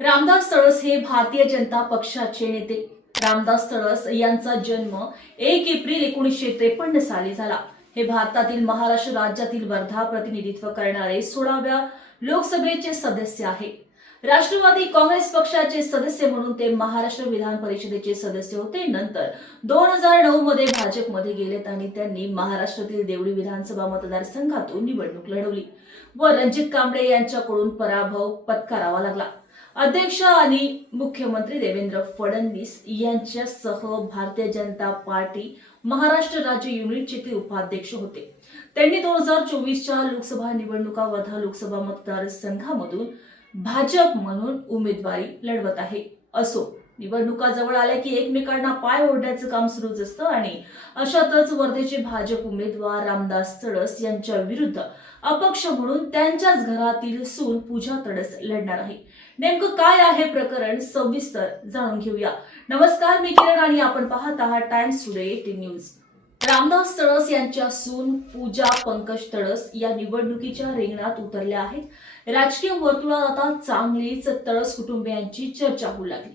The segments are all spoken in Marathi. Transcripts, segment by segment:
रामदास तळस हे भारतीय जनता पक्षाचे नेते. रामदास तळस यांचा जन्म एक एप्रिल एकोणीसशे त्रेपन्न साली झाला. हे भारतातील महाराष्ट्र राज्यातील वर्धा प्रतिनिधित्व करणारे सोळाव्या लोकसभेचे सदस्य आहे. राष्ट्रवादी काँग्रेस पक्षाचे सदस्य म्हणून ते महाराष्ट्र विधान परिषदेचे सदस्य होते. नंतर दोन हजार नऊ मध्ये भाजपमध्ये गेलेत आणि त्यांनी महाराष्ट्रातील देवळी विधानसभा मतदारसंघातून निवडणूक लढवली व रणजित कांबळे यांच्याकडून पराभव पत्करावा लागला. अध्यक्ष आणि मुख्यमंत्री देवेंद्र फडणवीस यांच्यासह भारतीय जनता पार्टी महाराष्ट्र राज्य युनिटचे ते उपाध्यक्ष होते. त्यांनी दोन हजार चोवीसच्या लोकसभा निवडणुका वर्धा लोकसभा मतदारसंघामधून भाजप म्हणून उमेदवारी लढवत आहे. असो निवडणुका जवळ आल्या की एकमेकांना पाय ओढण्याचं काम सुरूच असतं आणि अशातच वर्धेचे भाजप उमेदवार रामदास तडस यांच्या विरुद्ध अपक्ष म्हणून त्यांच्याच घरातील सून पूजा तडस लढणार आहे. नेमकं काय आहे प्रकरण? सविस्तर जाणून घेऊया. नमस्कार मी किरण आणि आपण पाहत आहात Times Today eighteen news. Ramdas Talas यांच्या सून पूजा पंकज तळस या निवडणुकीच्या रिंगणात उतरल्या आहेत. राजकीय वर्तुळात आता चांगलीच तळस कुटुंबियांची चर्चा होऊ लागली.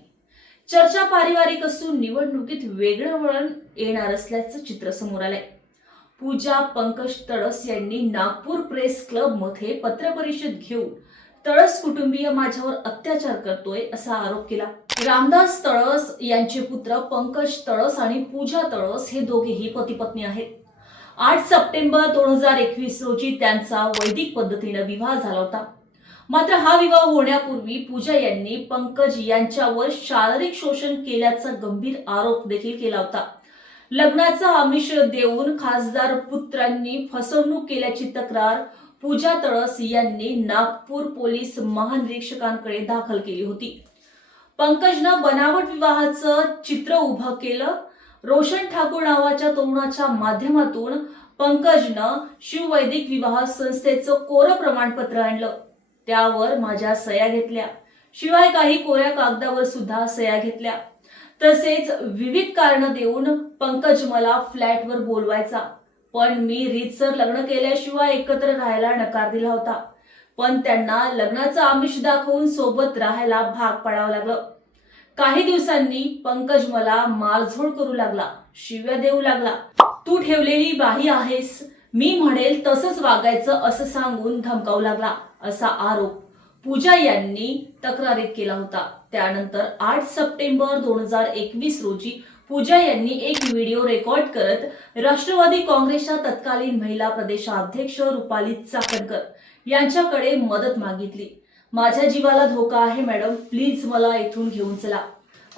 चर्चा पारिवारिक असून निवडणुकीत वेगळं वळण येणार असल्याचं चित्र समोर आलंय. पूजा पंकज तळस यांनी नागपूर प्रेस क्लबमध्ये पत्रपरिषद घेऊन तळस कुटुंबीय माझ्यावर अत्याचार करतोय असा आरोप केला. रामदास तळस यांचे पुत्र पंकज तळस आणि पूजा तळस हे दोघेही पती पत्नी आहेत. आठ सप्टेंबर दोन हजार एकवीस रोजी त्यांचा वैदिक पद्धतीनं विवाह झाला होता. मात्र हा विवाह होण्यापूर्वी पूजा यांनी पंकज यांच्यावर शारीरिक शोषण केल्याचा गंभीर आरोप देखील केला होता. लग्नाचा आमिष देऊन खासदार पुत्रांनी फसवणूक केल्याची तक्रार पूजा तळस यांनी नागपूर पोलीस महानिरीक्षकांकडे दाखल केली होती. पंकजनं बनावट विवाहाचं चित्र उभं केलं. रोशन ठाकूर नावाच्या तरुणाच्या माध्यमातून पंकजनं शिववैदिक विवाह संस्थेचं कोरं प्रमाणपत्र आणलं. त्यावर माझ्या सह्या घेतल्या. शिवाय काही कोऱ्या कागदावर सुद्धा सह्या घेतल्या. तसेच विविध कारण देऊन पंकज मला फ्लॅटवर बोलवायचा. पण मी रीतसर लग्न केल्याशिवाय एकत्र राहायला नकार दिला होता. पण त्यांना लग्नाचं आमिष दाखवून सोबत राहायला भाग पाडावं लागलं. काही दिवसांनी पंकज मला मारझोड करू लागला शिव्या देऊ लागला. तू ठेवलेली बाही आहेस मी म्हणेल तसंच वागायचं असं सांगून धमकावू लागला असा आरोप पूजा यांनी तक्रारीत केला होता. त्यानंतर आठ सप्टेंबर दोन हजार एकवीस रोजी पूजा यांनी एक व्हिडिओ रेकॉर्ड करत राष्ट्रवादी काँग्रेसच्या तत्कालीन महिला प्रदेशाध्यक्ष रुपाली चाकणकर यांच्याकडे मदत मागितली. माझ्या जीवाला धोका आहे मॅडम. प्लीज मला इथून घेऊन चला.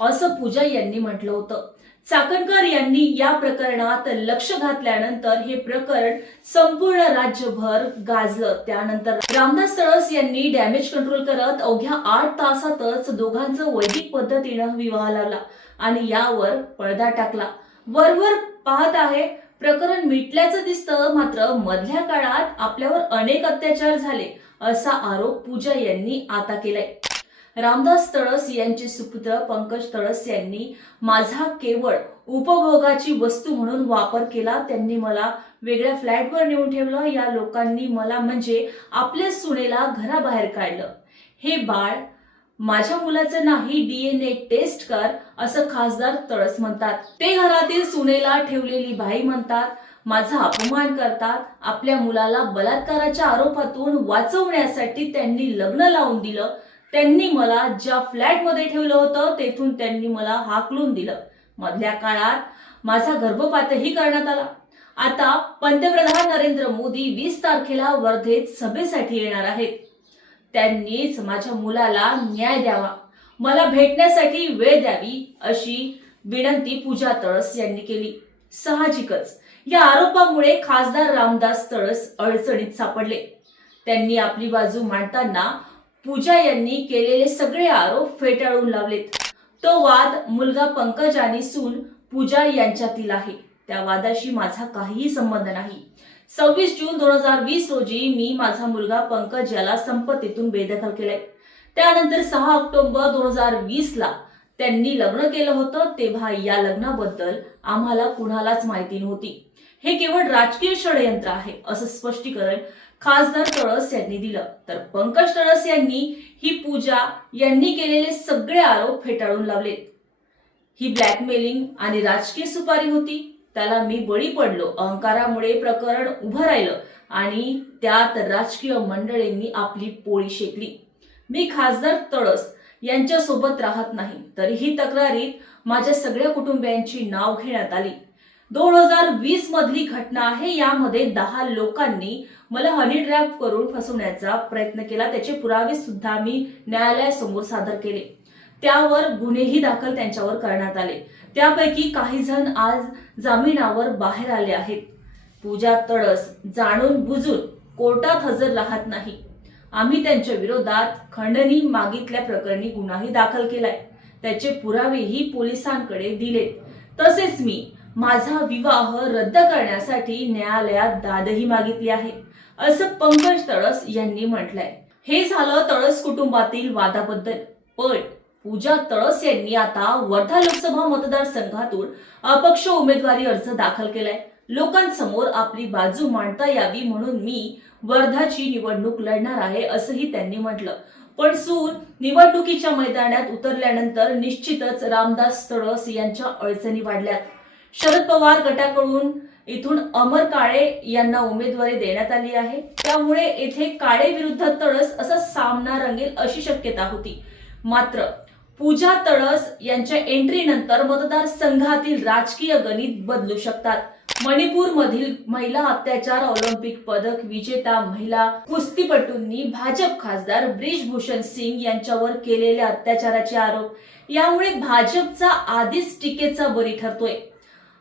असं पूजा यांनी म्हटलं होतं. चाकणकर यांनी या प्रकरणात लक्ष घातल्यानंतर हे प्रकरण संपूर्ण राज्यभर गाजलं. त्यानंतर रामदास तळस यांनी डॅमेज कंट्रोल करत अवघ्या आठ तासातच दोघांचं वैदिक पद्धतीनं विवाह लावला. आणि यावर पडदा टाकला. वरवर पाहत आहे प्रकरण मिटल्याचं दिसतं मात्र मधल्या काळात आपल्यावर अनेक अत्याचार झाले असा आरोप पूजा यांनी आता केलाय. रामदास तळस यांचे सुपुत्र पंकज तळस यांनी माझा केवळ उपभोगाची वस्तू म्हणून वापर केला. त्यांनी मला वेगळ्या फ्लॅटवर नेऊन ठेवलं. या लोकांनी मला म्हणजे आपल्या सुनेला घराबाहेर काढलं. हे बाळ माझ्या मुलाचं नाही डीएनए टेस्ट कर असं खासदार तळस म्हणतात. ते घरातील सुनेला ठेवलेली बाई म्हणतात माझा अपमान करतात. आपल्या मुलाला बलात्काराच्या आरोपातून वाचवण्यासाठी त्यांनी लग्न लावून दिलं. त्यांनी मला ज्या फ्लॅटमध्ये ठेवलं होतं तेथून त्यांनी मला हाकलून दिलं. मधल्या काळात माझा गर्भपातही करण्यात आला. आता पंतप्रधान नरेंद्र मोदी वीस तारखेला वर्धेत सभेसाठी येणार आहेत. त्यांनीच माझ्या मुलाला न्याय द्यावा. मला भेटण्यासाठी वेळ द्यावी अशी विनंती पूजा तळस यांनी केली. साहजिकच. या आरोपामुळे खासदार रामदास तळस अडचणीत सापडले. त्यांनी आपली बाजू मांडताना पूजा यांनी केलेले सगळे आरोप फेटाळून लावलेत. तो वाद मुलगा पंकज आणि सून पूजा यांच्यातील आहे. त्या वादाशी माझा काहीही संबंध नाही. सव्वीस जून दोन हजार वीस रोजी मी माझा मुलगा पंकज याला संपत्तीतून बेदखल केलाय. त्यानंतर सहा ऑक्टोबर दोन हजार वीस ला त्यांनी लग्न केलं होतं. तेव्हा या लग्नाबद्दल आम्हाला कुणालाच माहिती नव्हती. हे केवळ राजकीय षडयंत्र आहे असं स्पष्टीकरण खासदार तळस यांनी दिलं. तर पंकज तळस यांनी ही पूजा यांनी केलेले सगळे आरोप फेटाळून लावलेत ही ब्लॅकमेलिंग आणि राजकीय सुपारी होती. त्याला मी बळी पडलो. अहंकारामुळे प्रकरण उभं राहिलं आणि त्यात राजकीय मंडळींनी आपली पोळी शेकली. मी खासदार तळस यांच्यासोबत राहत नाही. तरीही तक्रारीत माझ्या सगळ्या कुटुंबियांची नाव घेण्यात आली. दोन हजार वीस मधली घटना आहे. यामध्ये दहा लोकांनी मला हनी ट्रॅप करून फसवण्याचा प्रयत्न केला. त्याचे पुरावे सुद्धा मी न्यायालयासमोर सादर केले. त्यावर गुन्हेही दाखल त्यांच्यावर करण्यात आले. त्यापैकी काही जण आज जामिनावर बाहेर आले आहेत. पूजा तळस जाणून बुजून कोर्टात हजर राहत नाही. आम्ही त्यांच्या विरोधात खंडणी मागितल्या प्रकरणी गुन्हाही दाखल केलाय. त्याचे पुरावेही पोलिसांकडे दिले. तसेच मी माझा विवाह रद्द करण्यासाठी न्यायालयात दादही मागितली आहे असं पंकज तळस यांनी म्हटलंय. हे झालं तळस कुटुंबातील वादाबद्दल. पण पूजा तळस यांनी आता वर्धा लोकसभा मतदारसंघातून अपक्ष उमेदवारी अर्ज दाखल केलाय. लोकांसमोर आपली बाजू मांडता यावी म्हणून मी वर्धाची निवडणूक लढणार आहे असंही त्यांनी म्हटलं. पण सूर निवडणुकीच्या मैदानात उतरल्यानंतर निश्चितच रामदास तळस यांच्या अडचणी वाढल्यात. शरद पवार गटाकडून इथून अमर काळे यांना उमेदवारी देण्यात आली आहे. त्यामुळे येथे काळे विरुद्ध तळस असा सामना रंगेल अशी शक्यता होती. मात्र पूजा तळस यांच्या एंट्री नंतर मतदारसंघातील राजकीय गणित बदलू शकतात. मणिपूर मधील महिला अत्याचार ऑलिम्पिक पदक विजेता महिला कुस्तीपटूंनी भाजप खासदार ब्रिजभूषण सिंग यांच्यावर केलेल्या अत्याचाराचे आरोप. यामुळे भाजपचा आधीच टीकेचा बरी ठरतोय.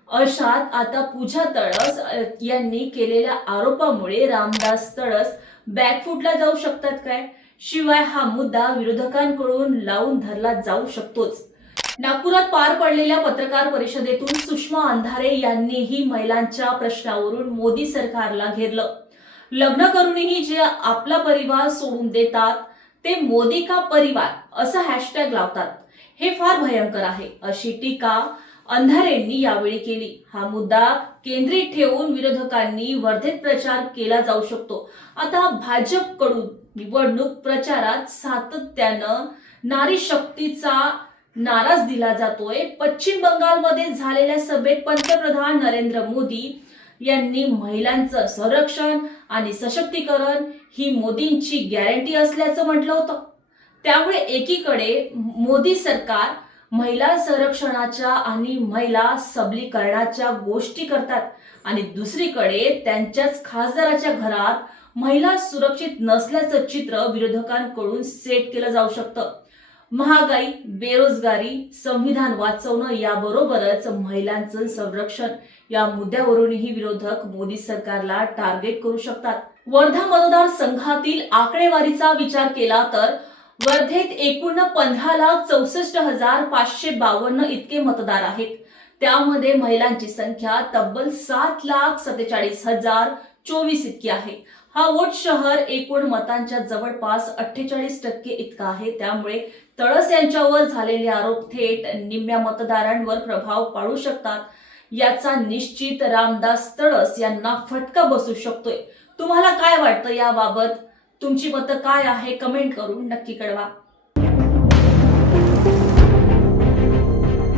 अशात आता पूजा तळस यांनी केलेल्या आरोपामुळे रामदास तळस बॅकफुटला जाऊ शकतात काय? शिवाय हा मुद्दा विरोधकांकडून लावून धरला जाऊ शकतोच. नागपुरात पार पडलेल्या पत्रकार परिषदेतून सुषमा अंधारे यांनीही महिलांच्या प्रश्नावरून मोदी सरकारला घेरलं. लग्न करूनही जे आपला परिवार सोडून देतात ते मोदी का परिवार असं हॅशटॅग लावतात. हे फार भयंकर आहे अशी टीका अंधारेंनी यावेळी केली. हा मुद्दा केंद्रित ठेवून विरोधकांनी वर्धेत प्रचार केला जाऊ शकतो. आता भाजपकडून निवडणूक प्रचारात सातत्यानं नारी शक्तीचा नाराज दिला जातोय. पश्चिम बंगालमध्ये झालेल्या सभेत पंतप्रधान नरेंद्र मोदी यांनी महिलांचं संरक्षण आणि सशक्तीकरण ही मोदींची गॅरंटी असल्याचं म्हटलं होतं. त्यामुळे एकीकडे मोदी सरकार महिला संरक्षणाच्या आणि महिला सबलीकरणाच्या गोष्टी करतात आणि दुसरीकडे त्यांच्याच खासदाराच्या घरात महिला सुरक्षित नसल्याचं चित्र विरोधकांकडून सेट केलं जाऊ शकतं. महागाई बेरोजगारी संविधान वाचवणं याबरोबरच महिलांचं संरक्षण. या मुद्द्यावरूनही विरोधक मोदी सरकारला टार्गेट करू शकतात. वर्धा मतदारसंघातील आकडेवारीचा विचार केला तर वर्धेत एकूण पंधरा लाख चौसष्ट हजार पाचशे बावन्न इतके मतदार आहेत. त्यामध्ये महिलांची संख्या तब्बल सात लाख सत्तेचाळीस हजार चोवीस इतकी आहे. हा वोट शहर एकूण मतांच्या जवळपास अठ्ठेचाळीस टक्के इतका आहे. त्यामुळे तळस यांच्यावर झालेले आरोप थेट निम्म्या मतदारांवर प्रभाव पाडू शकतात. याचा निश्चित रामदास तळस यांना फटका बसू शकतोय. तुम्हाला काय वाटतं याबाबत? तुमची मतं काय आहे? कमेंट करून नक्की कळवा.